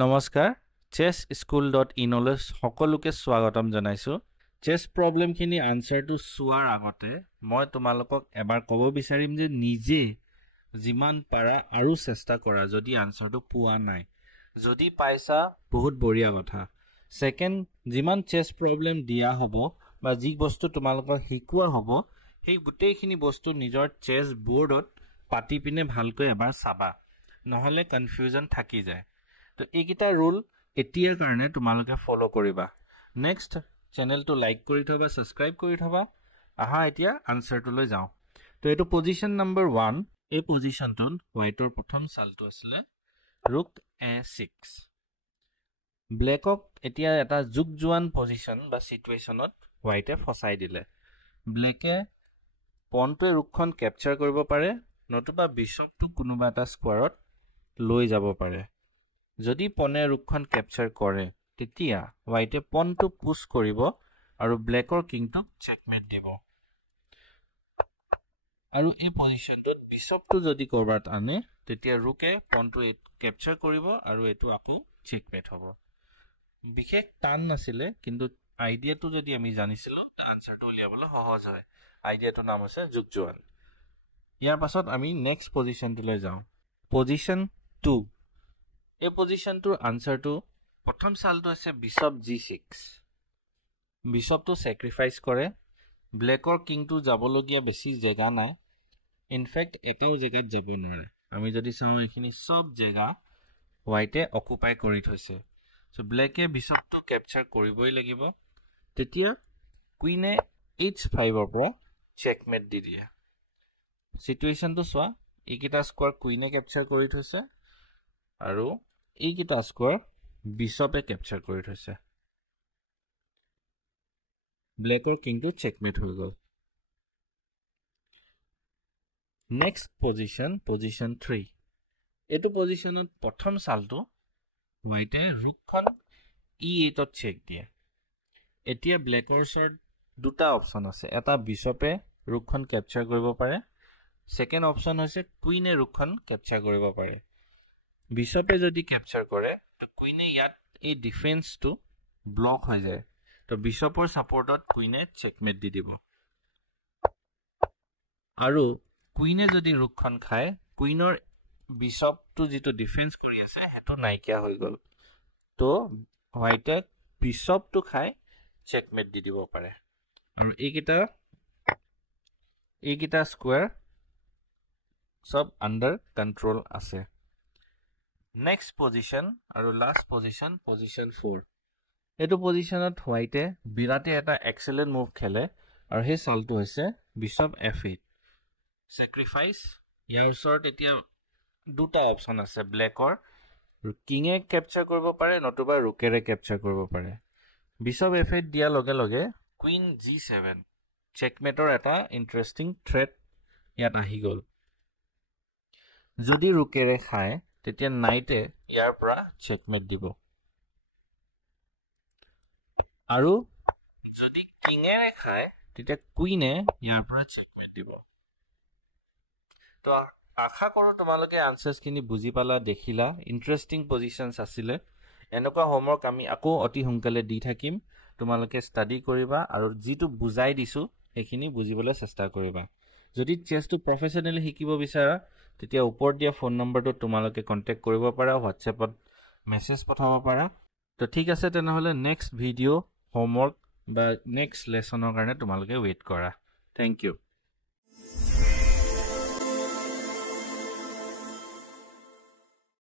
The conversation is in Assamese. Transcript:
নমস্কাৰ chessschool.in লৈ সকলোকে স্বাগতম জনাইছো চেছ প্ৰবলেম খিনি আনসাৰটো চোৱাৰ আগতে মই তোমালোকক এবাৰ ক'ব বিচাৰিম যে নিজে যিমান পাৰা আৰু চেষ্টা কৰা যদি আনসাৰটো পোৱা নাই যদি পাইছা বহুত বঢ়িয়া কথা সেকেন্ড যিমান চেছ প্ৰবলেম দিয়া হ'ব বা যি বস্তু তোমালোকক শিকোৱা হ'ব সেই গুটেইখিনি বস্তু নিজৰ চেছ বোৰ্ডত পাতি পিনে ভালকৈ এবাৰ চাবা নহলে কনফিউজন থাকি যায় তো এইকিটা ৰুল এতিয়াৰ কাৰণে তোমালোকে ফলো কৰিবা নেক্সট চেনেলটো লাইক কৰি থবা সাবস্ক্ৰাইব কৰি থবা আহা এতিয়া আনসাৰটো লৈ যাও তো এটো পজিশন নম্বৰ 1 এই পজিশনটোন হোয়াইটৰ প্ৰথম চালটো আছিল ৰুক a6 ব্ল্যাকক এতিয়া এটা যুগজুৱান পজিশন বা সিচুৱেশনত হোয়াইটে ফসাই দিলে ব্ল্যাকে পনটোৱে ৰুকখন ক্যাপচাৰ কৰিব পাৰে নতুবা বিশপটো কোনোবা এটা স্কোয়াৰত লৈ যাব পাৰে যদি পনে ৰুকখন ক্যাপচাৰ কৰে তেতিয়া হোয়াইটে পনটো পুশ কৰিব আৰু ব্ল্যাকৰ কিংটো চেকমেট দিব আৰু এই পজিশনটোত বিশপটো যদি কৰবাত আনে তেতিয়া ৰুকে পনটো ক্যাপচাৰ কৰিব আৰু এটো আকৌ চেকমেট হ'ব বিশেষ টান নাছিলে কিন্তু আইডিয়াটো যদি আমি জানিছিলো আনসাৰটো উলিয়াবলৈ সহজ হয় আইডিয়াটো নাম আছে যুগজুৱান ইয়াৰ পাছত আমি নেক্সট পজিশনটোলৈ যাও পজিশন 2 এই পজিশনটোৰ আনসাৰটো প্ৰথম চালটো আছে বিশপ g6 বিশপটো স্যাক্ৰিফাইস কৰে ব্ল্যাকৰ কিংটো যাবলগীয়া বেছি জায়গা নাই ইনফ্যাক্ট এটাও জায়গাত যাব নোৱাৰে আমি যদি চাও এখিনি সব জায়গা হোয়াইটে অকুপাই কৰি থৈছে সো ব্ল্যাকে বিশপটো ক্যাপচাৰ কৰিবই লাগিব তেতিয়া কুইনে h5 ৰ পৰা চেকমেট দি দিয়ে সিচুৱেশনটো চোৱা এইকিটা স্কোয়াৰ কুইনে ক্যাপচাৰ কৰি থৈছে আৰু এইকিটা স্কোয়াৰ বিশপে ক্যাপচাৰ কৰি থৈছে ব্ল্যাকৰ কিংটো চেকমেট হৈ গল নেক্সট পজিশন 3 এটো পজিশনত প্ৰথম চালটো হোয়াইটে ৰুকখন e8 ত চেক দিয়ে এতিয়া ব্ল্যাকৰ সাইড দুটা অপশন আছে এটা বিশপে ৰুকখন ক্যাপচাৰ কৰিব পাৰে সেকেন্ড অপশন হৈছে কুইনে ৰুকখন ক্যাপচাৰ কৰিব পাৰে বিশপে যদি ক্যাপচাৰ কৰে তো কুইনে ইয়াত এই ডিফেন্সটো ব্লক হৈ যায় তো বিশপৰ সাপোৰ্টত কুইনে চেকমেট দি দিব আৰু কুইনে যদি ৰুকখন খায় কুইনৰ বিশপটো যেটো ডিফেন্স কৰি আছে হেটো নাইকিয়া হৈ গল তো হোয়াইটে বিশপটো খাই চেকমেট দি দিব পাৰে আৰু এইকিটা স্কোয়াৰ সব আন্ডাৰ কন্ট্ৰোল আছে নেক্সট পজিশন আৰু লাষ্ট পজিশন 4 এটো পজিশনত হোয়াইটে বিৰাটে এটা এক্সেলেন্ট মুভ খেলে আৰু হে চালটো হৈছে বিশপ f8 স্যাক্ৰিফাইস ইয়াৰ ওচৰত এতিয়া দুটা অপশন আছে ব্ল্যাকৰ কিঙে ক্যাপচাৰ কৰিব পাৰে নতুবা ৰুকেৰে ক্যাপচাৰ কৰিব পাৰে বিশপ f8 দিয়া লগে লগে কুইন g7 চেকমেটৰ এটা ইন্টাৰেস্টিং থ্ৰেট ইয়াত আহি গল যদি ৰুকেৰে খায় তেতিয়া নাইটে ইয়াৰ পৰা চেকমেট দিব আৰু যদি কিঙেৰে খায় তেতিয়া কুইনে ইয়াৰ পৰা চেকমেট দিব তো আশা কৰো তোমালোকে আনসাৰস খিনি বুজি পালা দেখিলা ইন্টাৰেস্টিং পজিশনস আছিল এনেকুৱা হোমৱৰ্ক আমি আকৌ অতি সোনকালে দি থাকিম তোমালোকে ষ্টাডি কৰিবা আৰু যেটো বুজাই দিছো এখিনি বুজিবলৈ চেষ্টা কৰিবা যদি চেছটো প্ৰফেশনালি শিকিব বিচাৰা তেতিয়া ওপৰত দিয়া ফোন নম্বৰটো তোমালোকে কন্টাক্ট কৰিব পাৰা হোৱাটছএপত মেছেজ পঠাব পাৰা তো ঠিক আছে তেনেহলে নেক্সট ভিডিও হোমৱৰ্ক বা নেক্সট লেসনৰ কাৰণে তোমালোকে ওয়েট কৰা থ্যাংক ইউ